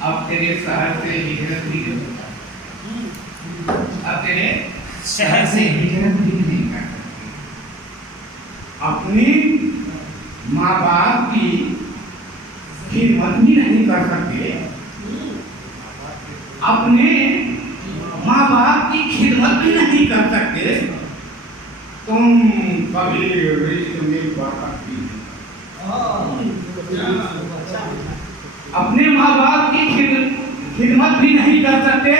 अब तेरे शहर से हिजरत भी नहीं कर सकते। अब तेरे शहर से हिजरत भी नहीं कर सकते। अपनी माँ बाप की खिदमत भी नहीं कर सकते। अपने माँ बाप की खिदमत भी नहीं कर सकते। तुम कभी रिश्ते में बरकत भी नहीं। अपने माँ बाप की खिदमत भी नहीं कर सकते।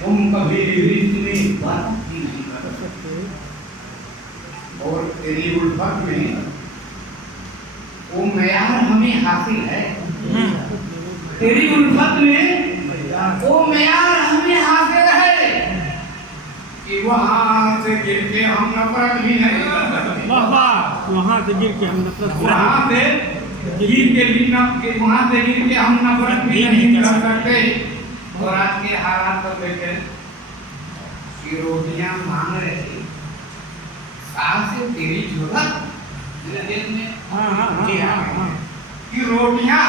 तुम कभी रिश्ते में बरकत भी नहीं कर सकते। और तेरी उल्फत में वो मयार हमें हासिल है। तेरी उल्फत में वो मयार हमें हासिल है कि वहाँ से गिर के हम नफरत भी नहीं कर सकते। वहाँ से गिर के हम नफरत वहाँ से गिर के हम नफरत भी नहीं कर सकते। और आज के हालात पर देखे कि रोटियां मांग रहे थे, सास से तेरी जरूरत मेरे देश में कि रोटियां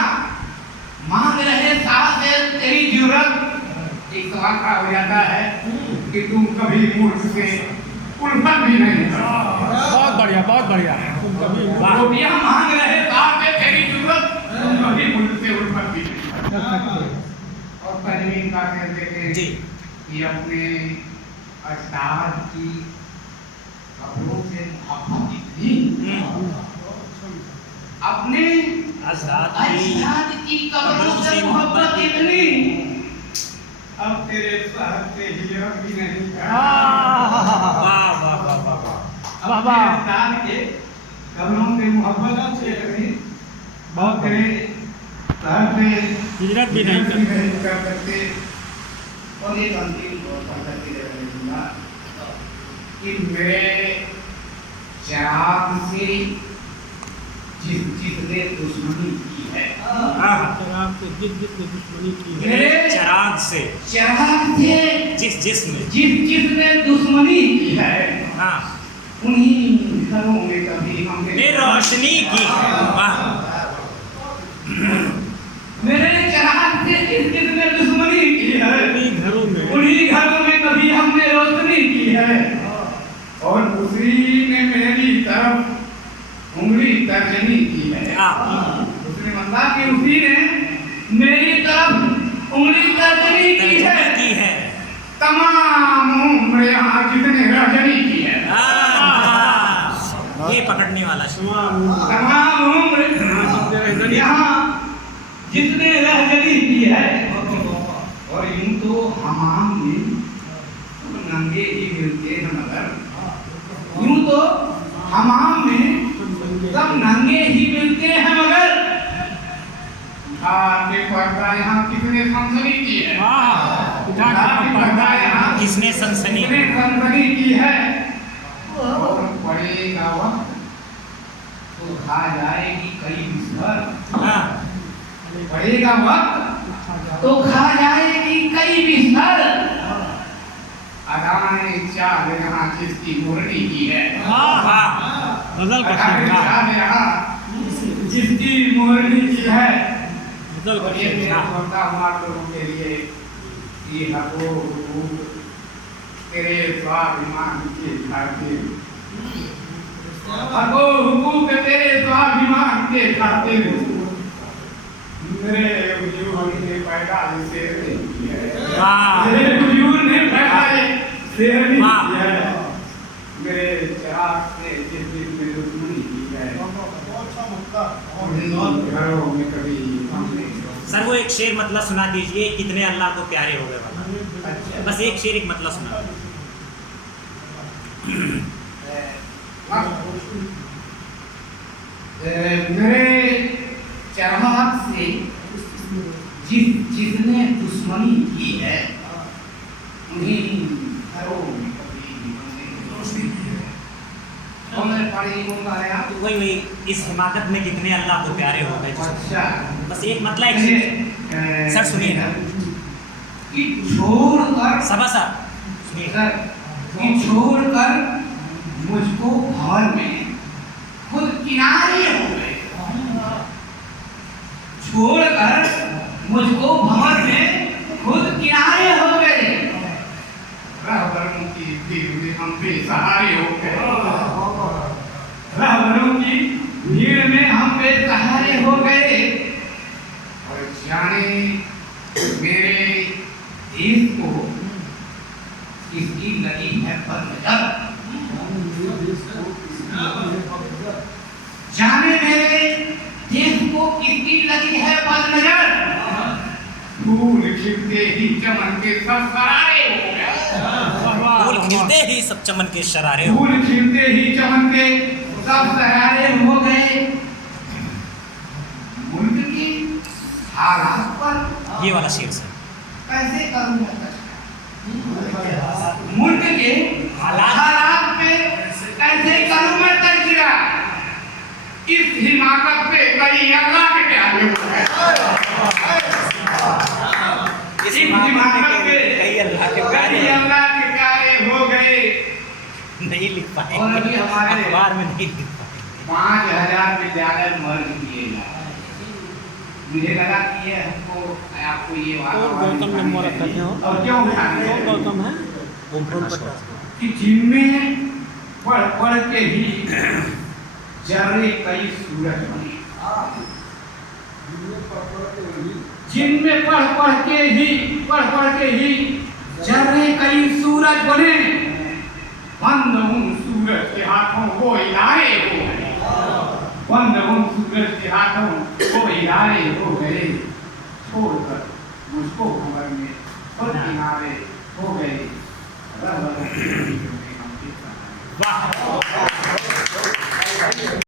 मांग रहे सास से तेरी जरूरत। एक सवाल खड़ा हो जाता है कि तुम कभी मूर्ख से उल्फत भी नहीं करते। बहुत बढ़िया, बहुत बढ़िया। तुम कभी रोटियां मांग रहे सास से तेरी जरूरत, तुम कभी मूर्ख से उल्फत भी नहीं करते। और तनवीन का कहते हैं कि अपने अजदाद की कब्रों से मोहब्बत इतनी, अपने अजदाद की कब्रों से मोहब्बत इतनी, अब तेरे शहर से हिजरत भी नहीं कर। अपने अजदाद के कब्रों से मोहब्बत से बहुत तेरे शहर से हिजरत भी नहीं कर सकते। और एक अंतिम रहूंगा कि मेरे चिराग से जिसने दुश्मनी की है, चिराग से जिसने दुश्मनी की है, मेरे चिराग से जिसने दुश्मनी की है, हाँ, उन्हीं घरों में कभी हमने रोशनी की है। मेरे चिराग से जिसने दुश्मनी की है, उन्हीं घरों में कभी हमने रोशनी की है। और उसी ने मेरी तरफ उंगली तर्जनी की है। उसने मतलब कि उसी ने मेरी तरफ उंगली तर्जनी की है। तमाम उम्र यहाँ जितने रजनी की है, ये पकड़ने वाला तमाम उम्र यहाँ जितने रहजनी की है। और यूं तो हमाम में नंगे ही मिलते हैं, मगर यूं तो हमाम में सब नंगे ही मिलते हैं, मगर पर्दा यहाँ किसने सनसनी की है? पर्दा यहाँ किसने सनसनी की है? और पड़ेगा वक्त तो खा जाएगी कई बिस्तर। पड़ेगा वक्त तो खा जाएगी कई बिस्तर। अदाएं चाल यहाँ किसकी मुरली की है? अदाएं चाल यहाँ जिसकी मुरली की है। और ये मेरा होता हमारे लोगों के लिए कि हको तेरे स्वाभिमान के खातिर, हको हुकूक तेरे स्वाभिमान के खातिर मेरे बुजुर्ग ने पैदा शेर नहीं किया है। मेरे बुजुर्ग ने पैदा शेर नहीं किया है। मेरे चिराग से जिस दिन में दुश्मनी की है, घरों में कभी हमने। सर वो एक शेर मतलब सुना दीजिए, कितने अल्लाह को प्यारे हो गए वाला। अच्छा। बस एक शेर एक मतलब सुना। मेरे चिराग से जिसने दुश्मनी की है, उन्हीं घरों में कभी वही इस हिमाकत में कितने अल्लाह को प्यारे हो गए। अच्छा, बस एक मतलब एक सर सुनिए कि छोड़कर सबा सर सुनिए कि छोड़कर मुझको भवन में खुद किनारे हो गए। छोड़कर मुझको भंवर में खुद किनारे हो गए। रहबरों की भीड़ में हम बेसहारे हो गए। रहबरों की भीड़ में हम बेसहारे हो गए। और जाने मेरे देश को किसकी लगी है पर नजर। जाने मेरे देश को किसकी लगी है पर नजर। फूल खिलते ही चमन के सब सरारे हो गए। फूल खिलते ही सब चमन के शरारे हो फूल खिलते ही चमन के सब सरारे हो गए। मुल्क की हालात पर ये वाला शेर से कैसे करूंगा मुल्क के हालात पे कैसे करूं मैं तज़किरा। इस हिमाकत पे कई अल्लाह के प्यारे हो गए। इस हिमाकत पे कई अल्लाह के प्यारे कई अल्लाह के प्यारे हो गए। नहीं लिख पाएंगे, और अभी हमारे अखबार में नहीं लिख पाएंगे। 5000 विद्यालय मर्ज किए जाए। मुझे लगा कि ये हमको आपको ये और गौतम ने मोरा करते हो और क्यों कौन गौतम है ओम प्रकाश कि जिनमें पढ़ पढ़ के ही जरे कई सूरज बने। जिनमें पढ़ के ही जरे कई सूरज बने। बंद उन सूरज के हाथों वो इलाहे हो गए। बंद उन सूरज के हाथों वो इलाहे हो गए। छोड़कर मुझको भंवर में खुद किनारे हो गए। रहबरों की भीड़ में हम बेसहारे। वाह